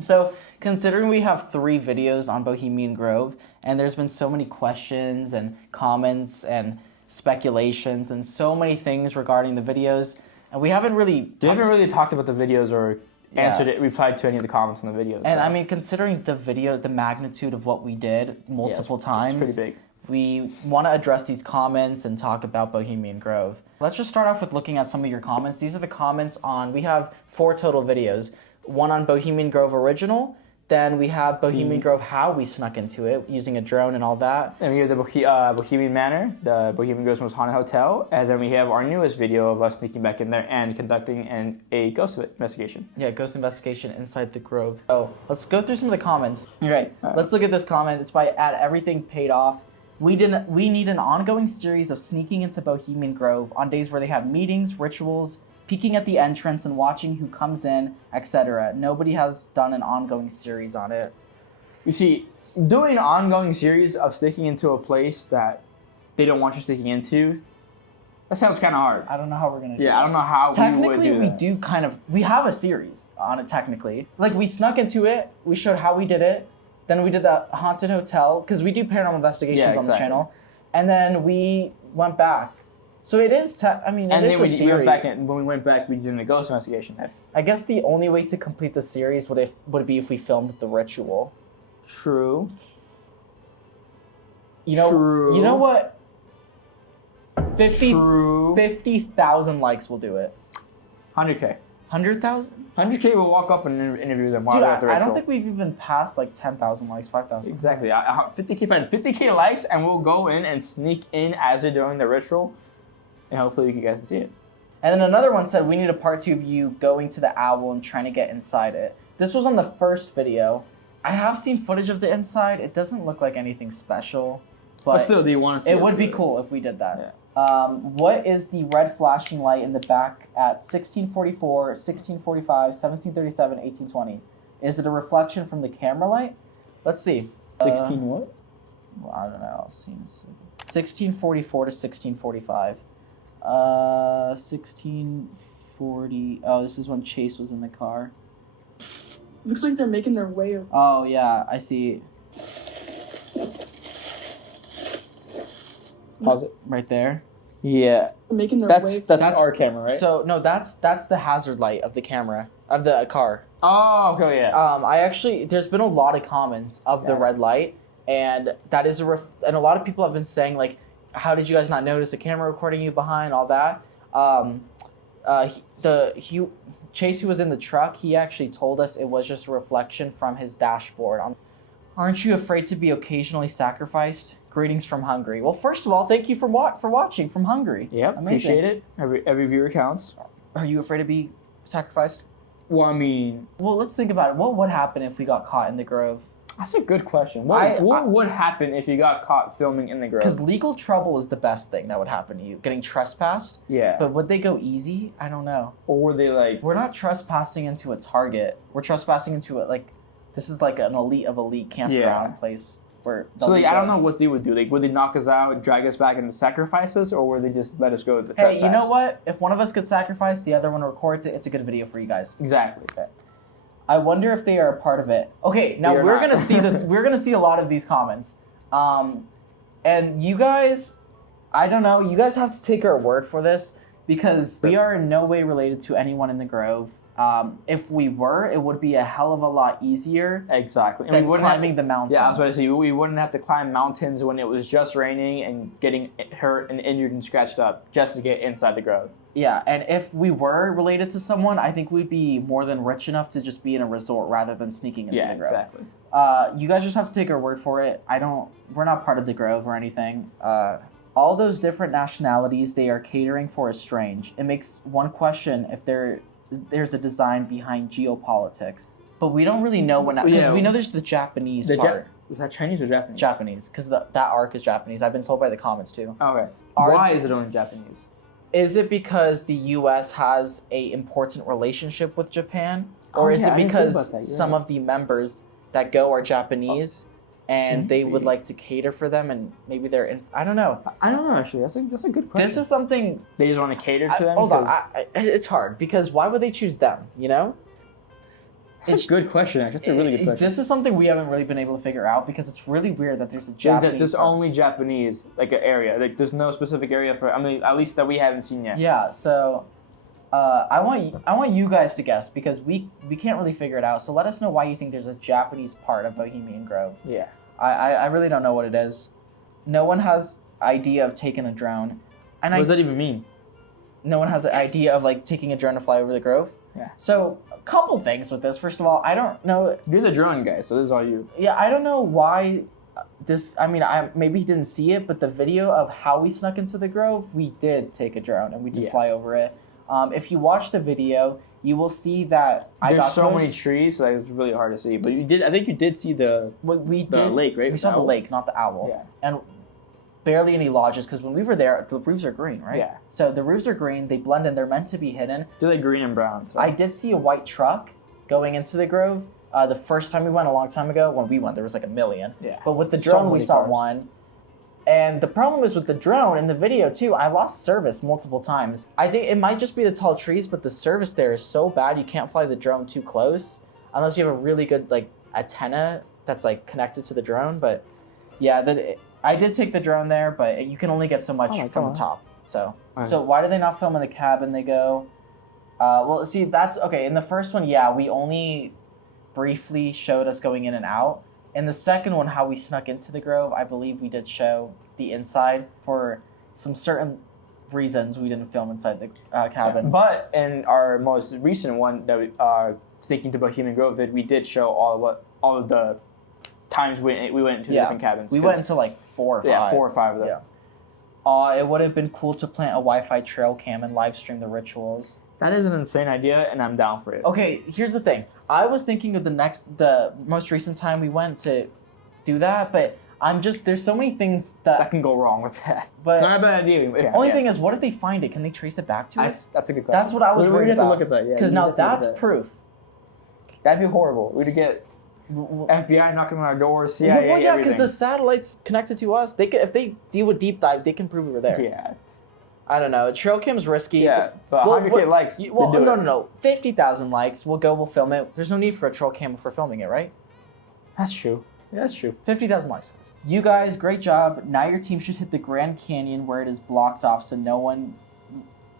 So considering we have 3 videos on Bohemian Grove, and there's been so many questions and comments and speculations and so many things regarding the videos, and we haven't really talked about the videos or replied to any of the comments on the videos. And I mean, considering the magnitude of what we did multiple times, it's pretty big. We want to address these comments and talk about Bohemian Grove. Let's just start off with looking at some of your comments. These are the comments on, we have 4 total videos. One on Bohemian Grove Original, then we have Bohemian Grove How we snuck into it using a drone and all that. And we have the Bohemian Manor, the Bohemian Grove's Most Haunted Hotel, and then we have our newest video of us sneaking back in there and conducting a ghost investigation. Yeah, ghost investigation inside the Grove. Oh, let's go through some of the comments. All right, let's look at this comment. It's by @everythingpaidOff. We need an ongoing series of sneaking into Bohemian Grove on days where they have meetings, rituals, peeking at the entrance and watching who comes in, etc. Nobody has done an ongoing series on it. You see, doing an ongoing series of sneaking into a place that they don't want you sneaking into, that sounds kind of hard. I don't know how we're going to do that. I don't know how technically, we would do that. We have a series on it technically. Like, we snuck into it, we showed how we did it, then we did the haunted hotel, because we do paranormal investigations on the channel, and then we went back. So it is, when we went back, we did a ghost investigation. I guess the only way to complete the series would be if we filmed the ritual. True. You know what? 50,000 likes, 100K. 100,000? 100K will walk up and interview them. Dude, I don't think we've even passed like 10,000 likes, 5,000. Exactly. 50K likes, and we'll go in and sneak in as they're doing the ritual, and hopefully you guys can see it. And then another one said, we need a part 2 of you going to the owl and trying to get inside it. This was on the first video. I have seen footage of the inside. It doesn't look like anything special. But still, do you want to see it? It would be cool if we did that. Yeah. What is the red flashing light in the back at 1644, 1645, 1737, 1820? Is it a reflection from the camera light? Let's see. 16 what? Well, I don't know. 1644 to 1645. 1640. Oh, this is when Chase was in the car. Looks like they're making their way over. Oh, yeah, I see. Pause it. Right there. Yeah. Making their way. That's our camera, right? So, no, that's the hazard light of the camera, of the car. Oh, okay, yeah. There's been a lot of comments of the red light, and that is and a lot of people have been saying, like, how did you guys not notice a camera recording you behind, all that? Chase, who was in the truck, he actually told us it was just a reflection from his dashboard. Aren't you afraid to be occasionally sacrificed? Greetings from Hungary. Well, first of all, thank you for watching from Hungary. Yeah, appreciate it. Every viewer counts. Are you afraid to be sacrificed? Well, I mean... Well, let's think about it. What would happen if we got caught in the Grove? That's a good question. What would happen if you got caught filming in the Grove? Because legal trouble is the best thing that would happen to you. Getting trespassed? Yeah. But would they go easy? I don't know. Or were they like... We're not trespassing into a Target. We're trespassing into this is like an elite campground place. So I don't know what they would do. Like, would they knock us out, drag us back, and sacrifice us, or would they just let us go with the trespass? Hey, you know what? If one of us gets sacrificed, the other one records it. It's a good video for you guys. Exactly. Okay. I wonder if they are a part of it. Okay, now we're gonna see this. We're gonna see a lot of these comments, and you guys, I don't know. You guys have to take our word for this because we are in no way related to anyone in the Grove. If we were, it would be a hell of a lot easier. Exactly. Than climbing the mountain. Yeah, I was going to say, we wouldn't have to climb mountains when it was just raining and getting hurt and injured and scratched up just to get inside the Grove. Yeah, and if we were related to someone, I think we'd be more than rich enough to just be in a resort rather than sneaking into the Grove. Yeah, exactly. You guys just have to take our word for it. We're not part of the Grove or anything. All those different nationalities they are catering for is strange. It makes one question if there's a design behind geopolitics. But we don't really know because we know there's the Japanese part. Is that Chinese or Japanese? Japanese, because that arc is Japanese. I've been told by the comments too. Okay. Why is it only Japanese? Is it because the U.S. has a important relationship with Japan? Or is it because some of the members that go are Japanese and they would like to cater for them and maybe they're I don't know. I don't know, actually. That's a good question. This is something... They just want to cater to them? Hold on. It's hard because why would they choose them, you know? That's a good question, actually. That's a really good question. This is something we haven't really been able to figure out because it's really weird that there's a Japanese. There's only Japanese, like, an area. Like, there's no specific area for, I mean, at least that we haven't seen yet. Yeah, so I want you guys to guess because we can't really figure it out. So let us know why you think there's a Japanese part of Bohemian Grove. Yeah. I really don't know what it is. No one has idea of taking a drone. And What does that even mean? No one has an idea of like taking a drone to fly over the Grove. Yeah. So a couple things with this. First of all, I don't know. You're the drone guy, so this is all you. Yeah, I don't know why this. I mean, I maybe didn't see it, but the video of how we snuck into the Grove, we did take a drone and we did fly over it. If you watch the video, you will see that There's so many trees, so it's really hard to see. But you did. I think you did see the lake, right? We saw the lake, not the owl. Yeah. And barely any lodges because when we were there, the roofs are green, right? Yeah. So the roofs are green. They blend in. They're meant to be hidden. They're like green and brown. So. I did see a white truck going into the Grove. The first time we went, a long time ago, when we went, there was like a million. Yeah. But with the drone, we saw one. And the problem is with the drone in the video too, I lost service multiple times. I think it might just be the tall trees, but the service there is so bad you can't fly the drone too close unless you have a really good like antenna that's like connected to the drone. But yeah, I did take the drone there, but you can only get so much from the top. So so why do they not film in the cabin? They go. Well, see, that's okay. In the first one, yeah, we only briefly showed us going in and out. In the second one, how we snuck into the Grove, I believe we did show the inside. For some certain reasons, we didn't film inside the cabin. But in our most recent one, that we sneaking to Bohemian Grove, we did show all of the times we went into different cabins. We went into like 4 or 5. Yeah, 4 or 5 of them. Yeah. It would have been cool to plant a Wi-Fi trail cam and live stream the rituals. That is an insane idea, and I'm down for it. Okay, here's the thing. I was thinking of the most recent time we went to do that, but there's so many things that can go wrong with that. But it's not a bad idea. Yeah, only thing is, what if they find it? Can they trace it back to us? That's a good question. That's what I was worried about. We have to look at that, yeah. Because now that's proof. That'd be horrible. We'd get FBI knocking on our doors, CIA, well, yeah, because everything. the satellite's connected to us. They could, if they do a deep dive, they can prove we were there. Yeah. I don't know. Trail cam's risky. Yeah, but 100K likes. No. 50,000 likes. We'll go. We'll film it. There's no need for a trail cam for filming it, right? That's true. Yeah, that's true. 50,000 likes. You guys, great job. Now your team should hit the Grand Canyon where it is blocked off, so no one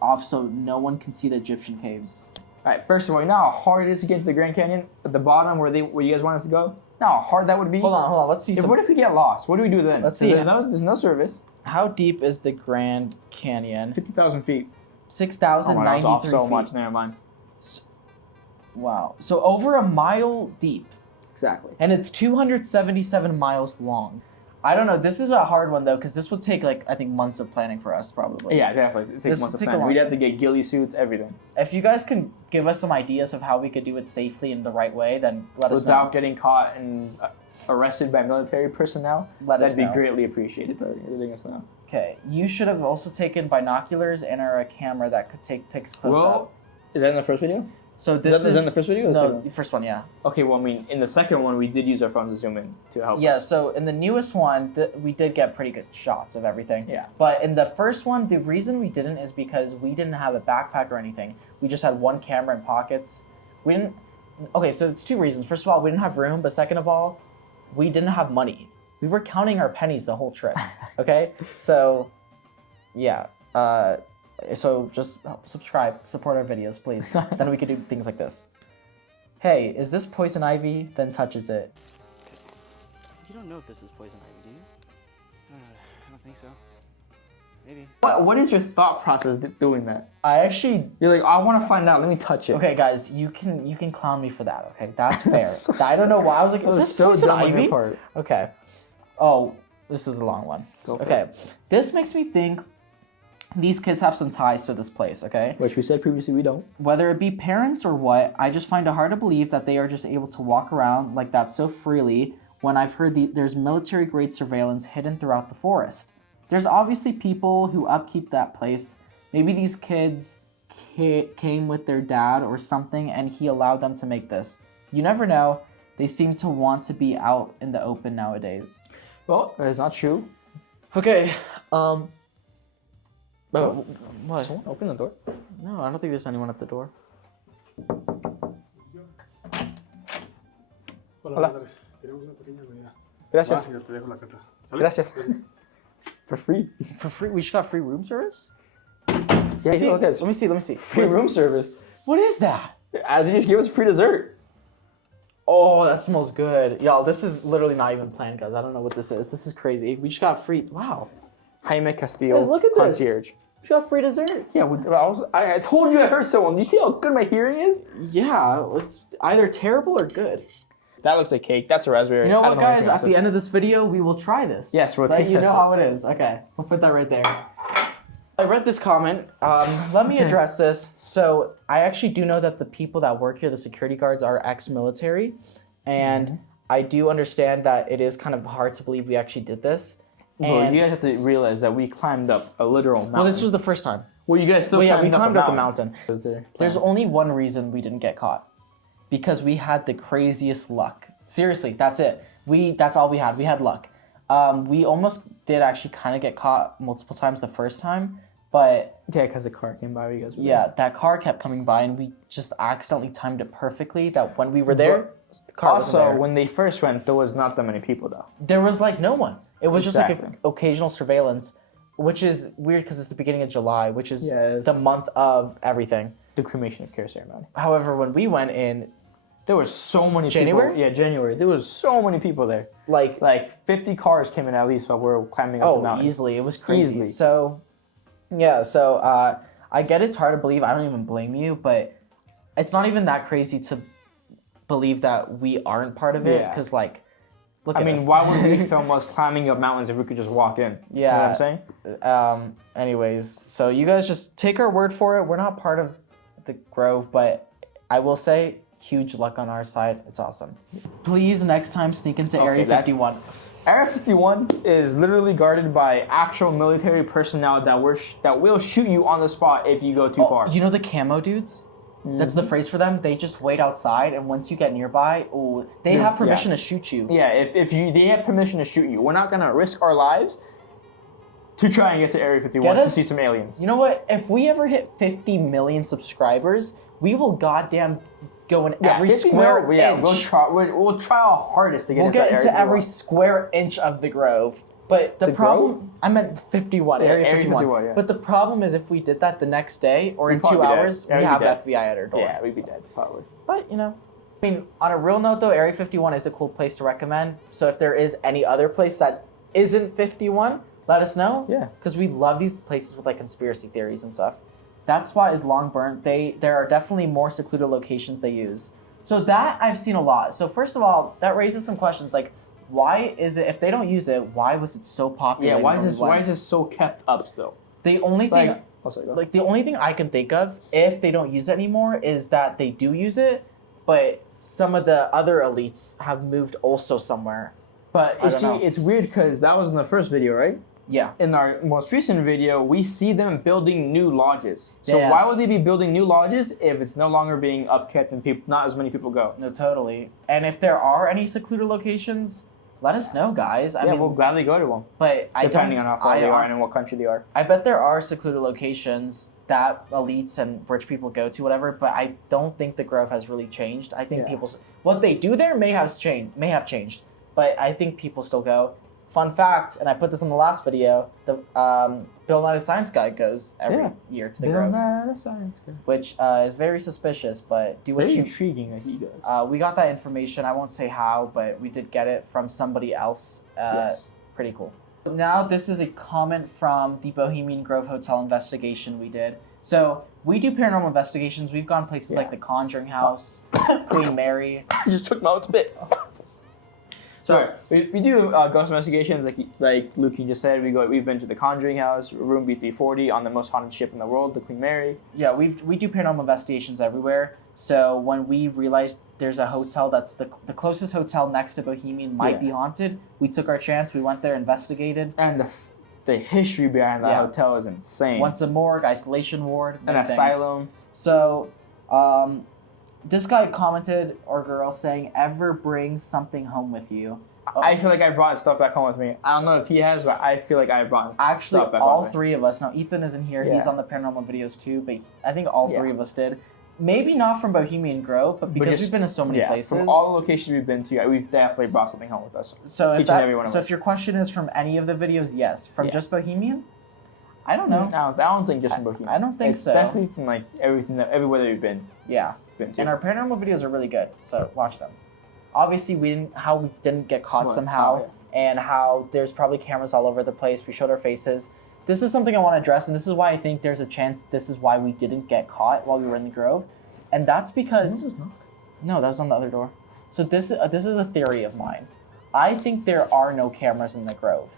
can see the Egyptian caves. All right. First of all, you know how hard it is to get to the Grand Canyon at the bottom where you guys want us to go. You know how hard that would be. Hold on. Let's see. What if we get lost? What do we do then? Let's see. There's no service. How deep is the Grand Canyon? 50,000 feet. 6,093 feet. Off so feet. much. Never mind. Wow. So over a mile deep. Exactly. And it's 277 miles long. I don't know. This is a hard one though, because this would take I think months of planning for us probably. Yeah, definitely. It takes months of planning. We'd have to get ghillie suits, everything. If you guys can give us some ideas of how we could do it safely and the right way, then let us know. Without getting caught and arrested by military personnel, that'd be greatly appreciated. Letting us know. Okay, you should have also taken binoculars and or a camera that could take pics close up. Is that in the first video? So this is that in the first video? Or no, the first one, yeah. Okay, well, I mean, in the second one, we did use our phones to zoom in to help us. Yeah, so in the newest one, we did get pretty good shots of everything. Yeah. But in the first one, the reason we didn't is because we didn't have a backpack or anything. We just had one camera in pockets. We didn't. Okay, so it's 2 reasons. First of all, we didn't have room, but second of all, we didn't have money. We were counting our pennies the whole trip. Okay, so yeah. So just subscribe, support our videos, please. Then we could do things like this. Hey, is this poison ivy? Then touches it. You don't know if this is poison ivy, do you? I don't think so. Maybe. What is your thought process doing that? You're like, I want to find out. Let me touch it. Okay, guys, you can clown me for that. Okay, that's fair. I don't know why I was like, is this poison ivy? Okay. Oh, this is a long one. Okay, this makes me think these kids have some ties to this place. Okay. Which we said previously we don't. Whether it be parents or what, I just find it hard to believe that they are just able to walk around like that so freely when I've heard there's military-grade surveillance hidden throughout the forest. There's obviously people who upkeep that place. Maybe these kids came with their dad or something and he allowed them to make this. You never know. They seem to want to be out in the open nowadays. Well, that is not true. Okay, what? Someone open the door? No, I don't think there's anyone at the door. Hola. Tenemos una pequeña novedad. Gracias. Va, te dejo la carta. ¿Sale? Gracias. For free. For free? We just got free room service? Yeah, See, look at this. let me see. Free room service. What is that? They just gave us free dessert. Oh, that smells good. Y'all, this is literally not even planned, guys. I don't know what this is. This is crazy. We just got free. Wow. Jaime Castillo. Guys, look at this. Concierge. We just got free dessert. Yeah, I told you I heard someone. You see how good my hearing is? Yeah, it's either terrible or good. That looks like cake. That's a raspberry. You know I what, don't guys? anything At else the is. end of this video, we will try this. Yes, we'll Let taste you test know it. how it is. Okay, we'll put that right there. I read this comment. Let me address this. So I actually do know that the people that work here, the security guards, are ex-military, and I do understand that it is kind of hard to believe we actually did this. Well, And you guys have to realize that we climbed up a literal mountain. well, this was the first time. Well, you guys still Well, yeah, we climbed climbed up the mountain. Was there? There's only one reason we didn't get caught, because we had the craziest luck. Seriously, that's it. That's all we had. We had luck. We almost did actually kind of get caught multiple times the first time, but Yeah, because the car came by. You guys. Were yeah, that car kept coming by, and we just accidentally timed it perfectly. That when we were there, the car wasn't Also, there. when they first went, there was not that many people though. There was like no one. It was just like Exactly. occasional surveillance, which is weird because it's the beginning of July, which is Yes. the month of everything. The cremation of care ceremony. However, when we went in, There were so many January? people. Yeah, January. There was so many people there. like, Like 50 cars came in at least while we were climbing up the oh, mountain. easily, it was crazy. Easily. So, yeah, I get it's hard to believe. I don't even blame you, but it's not even that crazy to believe that we aren't part of it Yeah. because, like, look I at mean, us. why would we film us climbing up mountains if we could just walk in? You know what I'm saying? Anyways, so you guys just take our word for it. We're not part of the Grove, but I will say, huge luck on our side. It's awesome. Please, next time, sneak into Area that- 51. Area 51 is literally guarded by actual military personnel that will shoot you on the spot if you go too far. You know the camo dudes? That's the phrase for them. They just wait outside, and once you get nearby, they have permission to shoot you. Yeah, if they have permission to shoot you. We're not gonna risk our lives to try and get to Area 51 Get to us- see some aliens. You know what? If we ever hit 50 million subscribers, we will goddamn go in every 50 square mil, yeah, inch. we'll try our hardest to get We'll into get Area into 51. every square inch of the Grove. But the problem, Grove? I meant 51, Yeah, Area Area 51. 51, yeah. But the problem is if we did that the next day or in probably 2 be dead. hours, Yeah, we we'd have be dead. FBI at our door. Yeah, we'd be dead, probably. But, you know, I mean, on a real note though, Area 51 is a cool place to recommend. So if there is any other place that isn't 51, let us know. Yeah. Because we love these places with like conspiracy theories and stuff. That spot is long burnt. There are definitely more secluded locations they use. So that I've seen a lot. So first of all, that raises some questions like, why is it, if they don't use it, why was it so popular? Yeah, why is this so kept up still? The only thing, Like, sorry, go. like the only thing I can think of, if they don't use it anymore, is that they do use it, but some of the other elites have moved also somewhere. But I you don't see, know. it's weird because that was in the first video, right? Yeah. In our most recent video, we see them building new lodges. So why Yes. would they be building new lodges if it's no longer being upkept and not as many people go? No, totally. And if there are any secluded locations, let us know, guys. I mean, we'll gladly go to one, but I don't. depending on how far they are and in what country they are. I bet there are secluded locations that elites and rich people go to, whatever. But I don't think the Grove has really changed. I think Yeah. what they do there may have changed, but I think people still go. Fun fact, and I put this in the last video: the Bill Nye the Science Guy goes every year to the Grove, which is very suspicious. But do what Very you. intriguing that he goes. We got that information. I won't say how, but we did get it from somebody else. Yes. Pretty cool. Now, this is a comment from the Bohemian Grove Hotel investigation we did. So, we do paranormal investigations. We've gone places like the Conjuring House, Queen Mary. I just took my own spit. So we do ghost investigations, like Luke just said. We've been to the Conjuring House, room B340 on the most haunted ship in the world, the Queen Mary. Yeah, we do paranormal investigations everywhere. So when we realized there's a hotel that's the closest hotel next to Bohemian might be haunted, we took our chance. We went there, investigated. And the history behind that hotel is insane. Once a morgue, isolation ward, an many things. asylum. So, this guy commented, or girl, saying, ever bring something home with you. I feel like I brought stuff back home with me. I don't know if he has, but I feel like I brought Actually, stuff back all home with me. three of us. Now, Ethan isn't here. He's on the paranormal videos too, but I think all three of us did. Maybe not from Bohemian Grove, but because just- we've been to so many places. From all the locations we've been to, we've definitely brought something home with us. So each and every one of so us. if your question is from any of the videos, yes. From Yeah. just Bohemian, I don't know. No, I don't think just from Bohemian. I don't think it's so. Definitely from like everywhere that we've been Yeah. to. And our paranormal videos are really good, so watch them. Obviously, we didn't get caught What? somehow, Oh, and how there's probably cameras all over the place. We showed our faces. This is something I want to address, and this is why I think there's a chance this is why we didn't get caught while we were in the Grove, and that's because no, that was on the other door. So this is a theory of mine. I think there are no cameras in the Grove.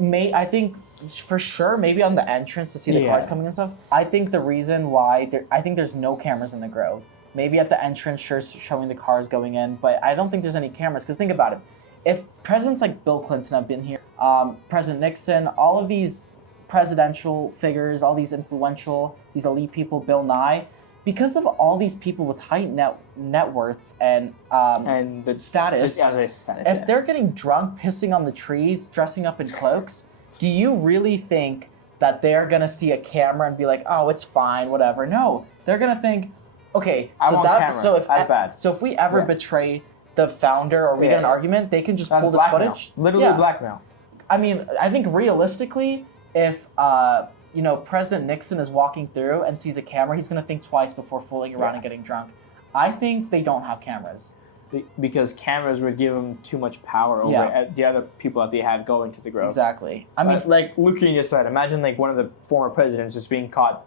I think for sure maybe on the entrance to see the cars coming and stuff. I think the reason why I think there's no cameras in the Grove. Maybe at the entrance, sure, showing the cars going in, but I don't think there's any cameras. Because think about it, if presidents like Bill Clinton have been here, President Nixon, all of these presidential figures, all these influential, these elite people, Bill Nye, because of all these people with high net worths and the status, if they're getting drunk, pissing on the trees, dressing up in cloaks, do you really think that they're gonna see a camera and be like, oh, it's fine, whatever? No, they're gonna think, okay, so if we ever betray the founder or we get an argument, they can just pull this footage. Literally blackmail. I mean, I think realistically, if President Nixon is walking through and sees a camera, he's gonna think twice before fooling around and getting drunk. I think they don't have cameras. Because cameras would give them too much power over the other people that they had going to the Grove. Exactly. I mean, like Luke just said, imagine like one of the former presidents just being caught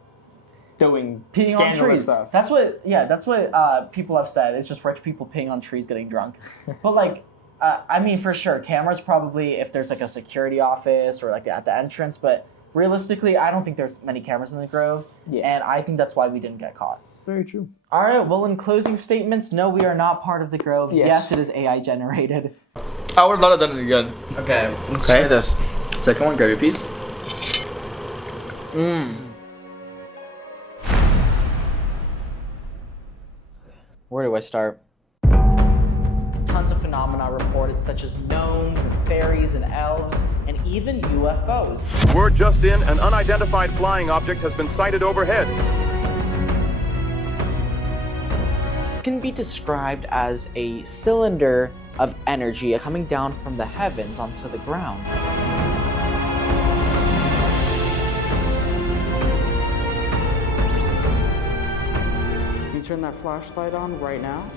doing peeing on trees. Stuff. That's what people have said. It's just rich people peeing on trees, getting drunk. But like, I mean, for sure, cameras probably if there's like a security office or like at the entrance. But realistically, I don't think there's many cameras in the Grove, and I think that's why we didn't get caught. Very true. All right. Well, in closing statements, no, we are not part of the Grove. Yes, it is AI generated. I would not have done it again. Okay. Let's try this. Second one, grab your piece. Where do I start? Tons of phenomena reported, such as gnomes and fairies and elves, and even UFOs. Word just in, an unidentified flying object has been sighted overhead. It can be described as a cylinder of energy coming down from the heavens onto the ground. Can you turn that flashlight on right now?